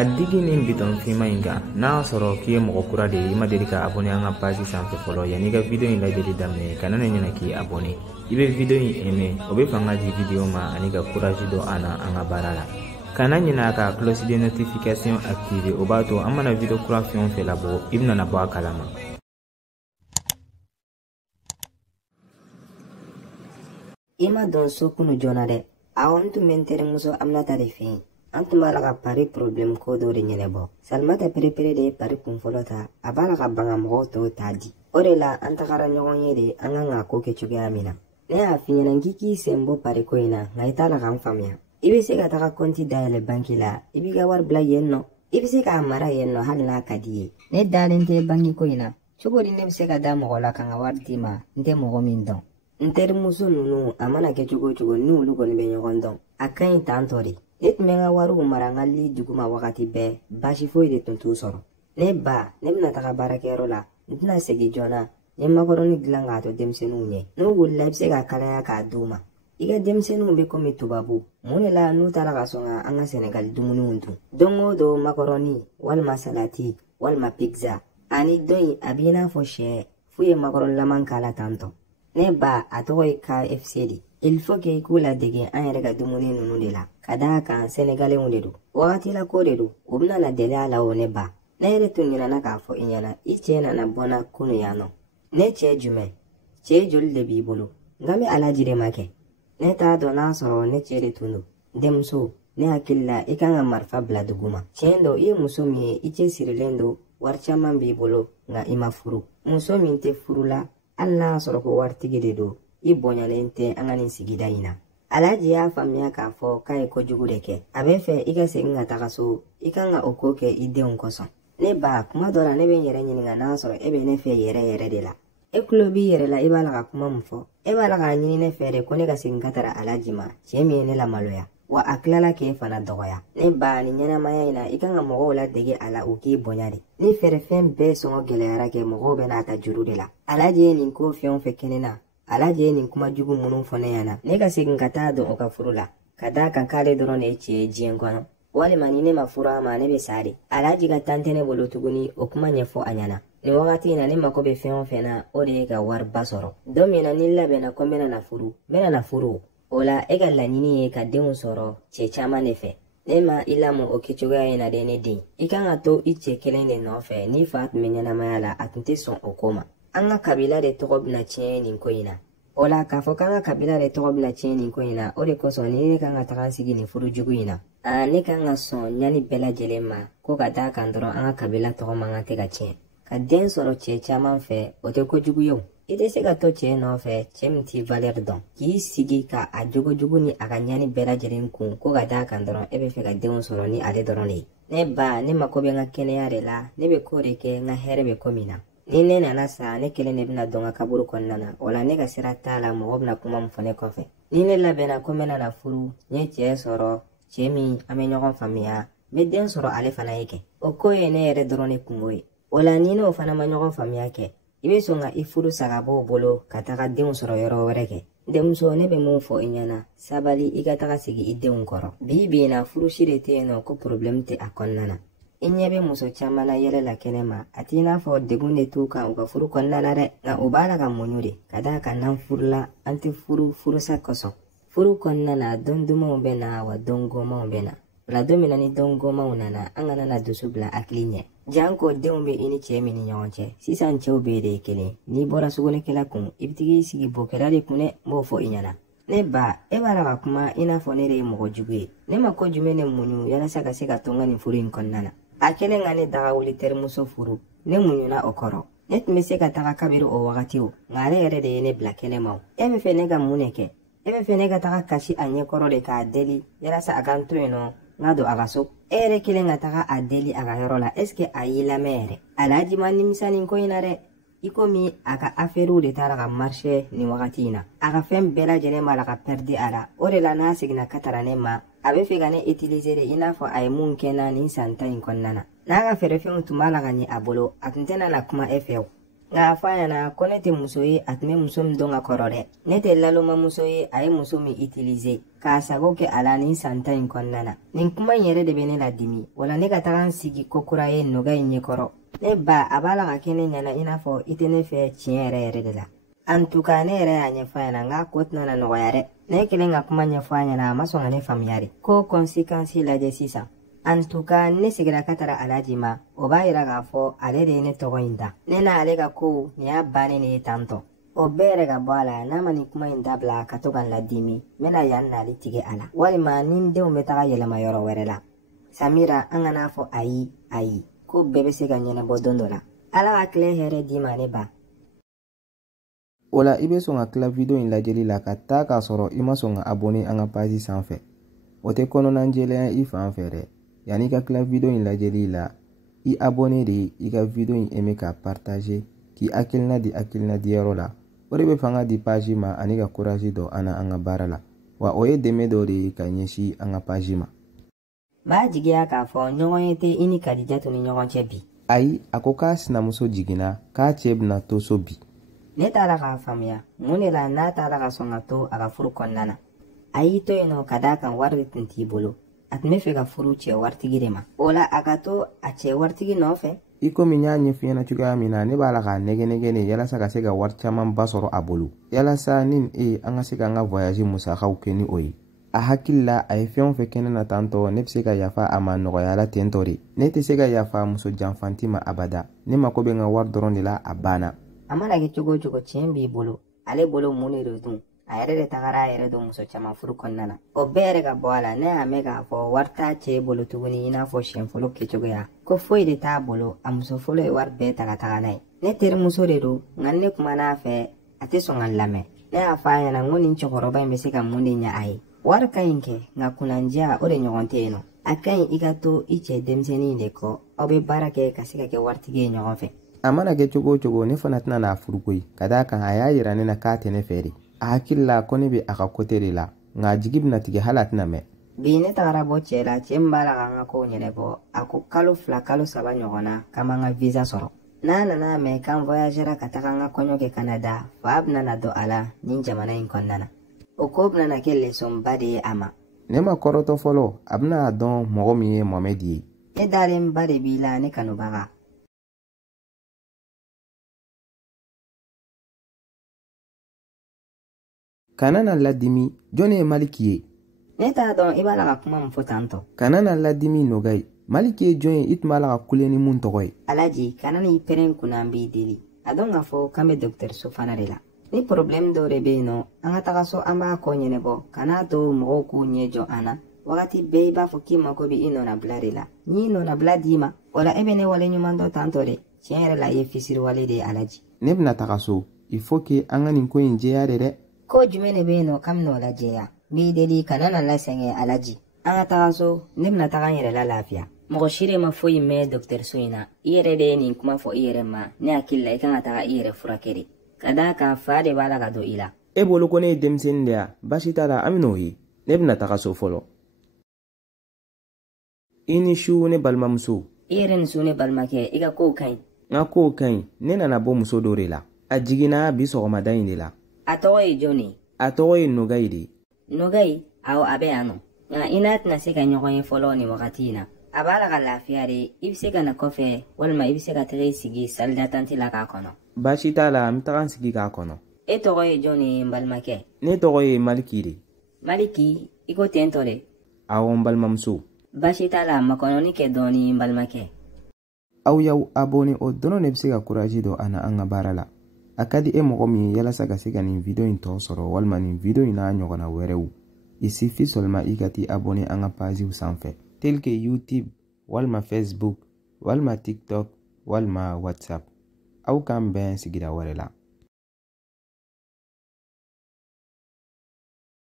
a digi nin biton fima in kan n'a sɔrɔ k'i ye mɔgɔ kura de ye i ma deli ka abonné an ka page sanfɛ fɔlɔ yanni ka video in lajɛli daminɛ kana na ɲinɛ k'i abonné i bɛ video in aimer o bɛ fanga di video ma ani ka courage don an na an ka baara la kana ɲinɛ ka cloche de notification activer o b'a to an mana video kura fɛn o fɛn labɔ i bɛna bɔ a kalama. Ima don so kunu jona de awon tu mentere muso amna tarifin antuma la ka pari problem ko do de nyene bo salmata prepare de pari kun folota abala ka banga mo to tadi orela antakara nyogon yede anga ko ke chuga amina ne a finyana ngiki sembo pari ko ina ngaita la kan famia ibi se ka taka konti dale banki la ibi ga war bla yenno ibi se ka mara yenno halla kadiye ne dalente banki ko ina chugori ne se ka da mo la kan war dima nte mo min don nteri muso nunu amana ke chugo ni ulu goni be nyogon don akan tantori et menga waru marangali duguma wakati be bashi foi de tuntu soro ne ba ne bina taka barakero la ndina segi jona ne makoroni glanga to demsenu nye no wulla se ka kala ka duma iga demsenu be komi tubabu munela nu tala ka songa anga Senegal dumuni untu dongo do makoroni wal masalati wal ma pizza ani doi abina fo she fuye makoron laman kala tanto ne ba atoy KFC il faut que kula dege an yɛrɛ ka dumuni nunu de la ka da kan Senegalais de do wagati la ko de do o bɛna na deli a la o ne ba ne yɛrɛ tun ɲinana k'a fɔ i ɲɛna i cɛ nana bɔna kunu yan nɔ ne cɛ jumɛn cɛ joli de b'i bolo nka bɛ alaji de ma kɛ ne t'a dɔn n'a sɔrɔ ne cɛ de tun do denmuso ne hakili la i kan ka marifa bila dugu ma tiɲɛ dɔ i ye muso min ye i cɛ sirilen do wari caman b'i bolo nka i ma furu muso min tɛ furu la hali n'a sɔrɔ ko waritigi de do i bonyalen tɛ an ka nin sigida in na alaji y'a faamuya k'a fɔ k'a ye kojugu de kɛ a bɛ fɛ i ka segin ka taga so i kan ka o ko kɛ i denw kosɔn ne ba kuma dɔ la ne bɛ n yɛrɛ ɲininka n'a sɔrɔ e bɛ ne fɛ yɛrɛ de la e tulo b'i yɛrɛ la i b'a la ka kuma mun fɔ e b'a la k'a ɲini ne fɛ de ko ne ka segin ka taga alaji ma cɛ min ye ne lamaloya wa a tilala k'e fana dɔgɔya ne ba nin ɲɛnamaya in na i kan ka mɔgɔw ladege a la u k'i bonya de ni fɛɛrɛfɛn bɛɛ sɔngɔ gɛlɛyara kɛ mɔgɔw bɛ n'a ta juru de la alaji ye nin ko fɛn o fɛn kɛnɛ na alaji ye nin kuma jugu minnu fɔ ne ɲɛna ne ka segin ka taa don o ka furu la ka daa kan k'ale dɔrɔn de ye cɛ ye diɲɛ kɔnɔ walima ni ne ma furu a ma ne bɛ sa de alaji ka tan tɛ ne bolo tuguni o kuma ɲɛfɔ a ɲɛna nin wagati in na ne mako bɛ fɛn o fɛn na o de ye ka wariba sɔrɔ don min na ni labɛnna ko n bɛna na furu o la e ka laɲini ye ka denw sɔrɔ cɛ caman de fɛ ne ma i lamɔ o kɛcogoya in na de ne den i kan ka to i cɛ kelen de nɔfɛ ni fa tun bɛ ɲɛnamaya la a tun tɛ sɔn o ko ma an ka kabila de tɔgɔ bɛna tiɲɛ nin ko in na o la k'a fɔ k'an ka kabila de tɔgɔ bɛna tiɲɛ nin ko in na o de kosɔn ni ne kan ka taga sigi nin furu jugu in na ne kan ka sɔn ɲani bɛɛ lajɛlen ma ko ka daa kan dɔrɔn an ka kabila tɔgɔ man kan tɛ ka tiɲɛ ka den sɔrɔ cɛ caman fɛ o tɛ kojugu ye o i tɛ se ka to cɛ nɔfɛ cɛ min t'i valeur dɔn k'i sigi ka a jogojugu ni a ka ɲani bɛɛ lajɛlen kun ko ka daa kan dɔrɔn e bɛ fɛ ka denw sɔrɔ ni ale dɔrɔn de ye ne ba ne mako bɛ n ka kɛnɛya de la ne bɛ ko de kɛ n ka hɛrɛ bɛ ko min na ni ne nana sa ne kelen de bɛna dɔn ka kaburu kɔnɔna na o la ne ka sira t'a la mɔgɔ bɛna kuma min fɔ ne kɔfɛ ni ne labɛnna ko n bɛna na furu n ye cɛ sɔrɔ cɛ min an bɛ ɲɔgɔn faamuya n bɛ den sɔrɔ ale fana ye kɛ o ko ye ne yɛrɛ dɔrɔn de kungo ye o la ni n'o fana ma ɲɔgɔn faamuya kɛ i bɛ sɔn ka i furu saga b'o bolo ka taga denw sɔrɔ yɔrɔ wɛrɛ kɛ denmuso ne bɛ mun fɔ i ɲɛna sabali i ka taga sigi i denw kɔrɔ bi bi in na furusi de tɛ yen nɔ ko problème tɛ a kɔnɔna na i ɲɛ bɛ muso caman na yɛlɛ la kɛnɛ ma a t'i n'a fɔ degun de t'u kan u ka furu kɔnɔna na dɛ nka u b'a la ka muɲu de ka d'a kan n'an furula an tɛ furusa kosɔn furu kɔnɔna na don dumanw bɛ na wa don gomanw bɛ na o la don min na ni don gomanw nana an kana na dusu bila hakili ɲɛ jan ko denw bɛ i ni cɛ min ni ɲɔgɔn cɛ sisan cɛw bɛɛ de ye kelen n'i bɔra sugunɛkɛla kun i bɛ tigi sigi bɔkɛla de kun dɛ n b'o fɔ i ɲɛna ne ba e b'a la ka kuma i n'a fɔ ne de ye mɔgɔ jugu ye ne ma ko jumɛn ne muɲu walasa ka se ka to n ka nin furu in kɔnɔna na a kɛlen ka ne daga wuli terimuso furu ne muɲuna o kɔrɔ ne tun bɛ se ka taga kabiri o wagati o nka ale yɛrɛ de ye ne bila kɛnɛ ma e bɛ fɛ ne ka mun de kɛ e bɛ fɛ ne ka taga kasi a ɲɛkɔrɔ de k'a deli walasa a ka n to yen nɔ n ka don a ka so e yɛrɛ kelen ka taga a deli a ka yɔrɔ la est ce que a y'i lamɛn yɛrɛ alaji ma nimisa nin ko in na dɛ i komi a ka affaires de taara ka marché nin wagati in na a ka fɛn bɛɛ lajɛlen b'a la ka perdre a la o de la n'a seginna ka taara ne ma a bɛ fɛ ka ne utiliser de i n'a fɔ a ye mun kɛ n na nin san 10 in kɔnɔna na n'a ka fɛɛrɛfɛnw tun b'a la ka ɲɛ a bolo a tun tɛna na kuma e fɛ o nga fa yana ko ne te muso ye atme muso mi don ga korore ne te laloma muso ye ay muso mi utiliser ka sago ke ala ni santa in konnana nin kuma yere de bene la dimi wala ne ka tagan sigi kokura ye noga nye koro ne ba abala ka kene nyana ina fo itene fe chiere de la antuka ne re anya fa yana nga kotna na no yare ne kele nga kuma nya fa yana maso ngane famiyari ko consequence la de sisa antuka ne sigira katara alaji ma o ba ira ga fo ale de ne togo inda ne na ale ga ko ni abane ne tanto o bere ga bala na mani kuma inda bla ka to gan la dimi mena yan na li tige ala wali ma nin de o meta yele ma yoro werela Samira angana fo ayi ko bebe se ga nyene bodondola ala ga kle here di mane ba ola ibe songa kla video in lajeli la ka ta ka soro ima songa abonné anga page sanfɛ o te kono nanjele i fan fere yani ka kla video in lajeli la i abonné de i ka video in aimé ka partager ki akilna di yaro la o de be fanga di page ma ani ka courage do ana anga bara la wa o ye deme do de ka ɲɛsi anga page ma ba jigiya ka fɔ ɲɔgɔn ye tɛ i ni Kadijatu ni ɲɔgɔn cɛ bi ayi a ko k'a sinamuso jigina k'a cɛ bena to so bi ne t'a la k'a faamuya mun de la n'a t'a la ka sɔn ka to a ka furu kɔnɔna na a y'i to yen nɔ ka d'a kan wari tun t'i bolo a tun bɛ fɛ ka furu cɛ waritigi de ma o la a ka to a cɛ waritigi nɔfɛ i komi n y'a ɲɛf'i ɲɛna cogoya min na ne b'a la k'a nɛgɛ ne yalasa ka se ka wari caman ba sɔrɔ a bolo yalasa ni an ka se k'an ka voyage musakaw kɛ ni o ye a hakili la a ye fɛn o fɛn kɛ ne na tantɔ ne bɛ se ka yafa a ma nɔgɔyala tentɔ de ne tɛ se ka yafa muso janfanti ma abada ne mako bɛ n ka wari dɔrɔn de la a banna a mana kɛ cogo o cogo tiɲɛ b'i bolo ale bolo mun de dun a yɛrɛ de tagara a yɛrɛ don muso caman furu kɔnɔna na o bɛɛ yɛrɛ ka bɔ a la ne y'a mɛn k'a fɔ wari t'a cɛ bolo tuguni i n'a fɔ siɲɛ fɔlɔ kɛcogoya ko foyi de t'a bolo a muso fɔlɔ ye wari bɛɛ ta ka taga n'a ye ne terimuso de don nka ne kumana a fɛ a tɛ sɔn ka lamɛn ne y'a fɔ a ɲɛna n ko nin cɛkɔrɔba in bɛ se ka mun de ɲɛ a ye wari ka ɲi kɛ nka kunnandiya o de ɲɔgɔn tɛ yen nɔ a ka ɲi i ka to i cɛ denmisɛnnin de kɔ aw bɛ baara kɛ ka se ka kɛ waritigi ye ɲɔgɔn fɛ a mana kɛ cogo o cogo ne fana tɛna n'a furu koyi ka d'a kan a y'a yira ne na k'a tɛ ne fɛ de a hakili la ko ne bɛ a ka kote de la nka jigi bɛna tigɛ hali a tɛna mɛn bi ne tagara bɔ cɛ la cɛ min b'a la k'an ka kow ɲɛnabɔ a ko kalo 2 kalo 3 ɲɔgɔn na k'an b'an ka visa sɔrɔ n'a nana mɛn k'an voyagera ka taga an ka kɔɲɔ kɛ Canada fa bɛna na don a la nin jamana in kɔnɔna na o ko bɛna na kɛ leçon ba de ye a ma ne ma kɔrɔtɔ fɔlɔ a bɛna dɔn mɔgɔ min ye Mohamed ye ne dalen ba de b'i la ne kanubaga kana na ladimi jɔn ye Maliki ye ne t'a dɔn i b'a la ka kuma min fɔ tantɔ kana na ladimi Nogayi Maliki ye jɔn ye i tun b'a la ka kule ni mun tɔgɔ ye Alaji kana n'i pɛrɛn kunna an b'i deli a dɔn k'a fɔ k'an bɛ dɔgɔtɔrɔso fana de la ni problème dɔw de bɛ yen nɔ an ka taga so an b'a kɔ ɲɛnabɔ kan'a to mɔgɔw k'u ɲɛ jɔ an na wagati bɛɛ i b'a fɔ k'i mako bɛ i nɔnabila de la n'i nɔnabila d'i ma o la e bɛ ne wale ɲuman dɔ tantɔ de tiɲɛ yɛrɛ la i ye fisiriwale de ye Alaji ne bɛna taga so il faut que an ka nin ko in jɛya de dɛ ko jumɛn de bɛ yen nɔ k'an bɛn'o lajɛya b'i deli kana na lasɛngɛ Alaji an ka taga so ne bɛna taga n yɛrɛ la lafiya mɔgɔ si de ma foyi mɛn dɔgɔtɔrɔso in na i yɛrɛ de ye nin kuma fɔ i yɛrɛ ma ne hakili la i kan ka taga i yɛrɛ furakɛ de ka d'a kan fa de b'a la ka don i la e bolo ko ne ye denmisɛnnin de ya basi t'a la an bɛn'o ye ne bɛna taga so fɔlɔ i ni su ne balimamuso i yɛrɛ ni su ne balimakɛ i ka kow ka ɲi n ka kow ka ɲi ne nana bɔ muso dɔ de la a jiginna bi sɔgɔmada in de la a tɔgɔ ye jɔn ye a tɔgɔ ye Nogayi de Nogayi awɔ a bɛ yan nɔ nka i n'a tɛna se ka ɲɔgɔn ye fɔlɔ nin wagati in na a b'a la ka lafiya de i bɛ se ka na kɔfɛ walima i bɛ se ka taga i sigi salle d'attente la k'a kɔnɔ basi t'a la n bɛ taga n sigi k'a kɔnɔ e tɔgɔ ye jɔn ye n balimakɛ ne tɔgɔ ye Maliki de Maliki i ko ten tɔ de awɔ n balimamuso basi t'a la makɔnɔni kɛ dɔɔni n balimakɛ aw y'aw abonné o dɔrɔn de bɛ se ka courage don an na an ka baara la a ka di e mɔgɔ min ye yalasa ka se ka nin video in tɔ sɔrɔ walima nin video in n'a ɲɔgɔnna wɛrɛw il suffit seulement i ka t'i abonné an ka pagew sanfɛ tel que YouTube walima Facebook walima TikTok walima WhatsApp aw k'an bɛn sigida wɛrɛ la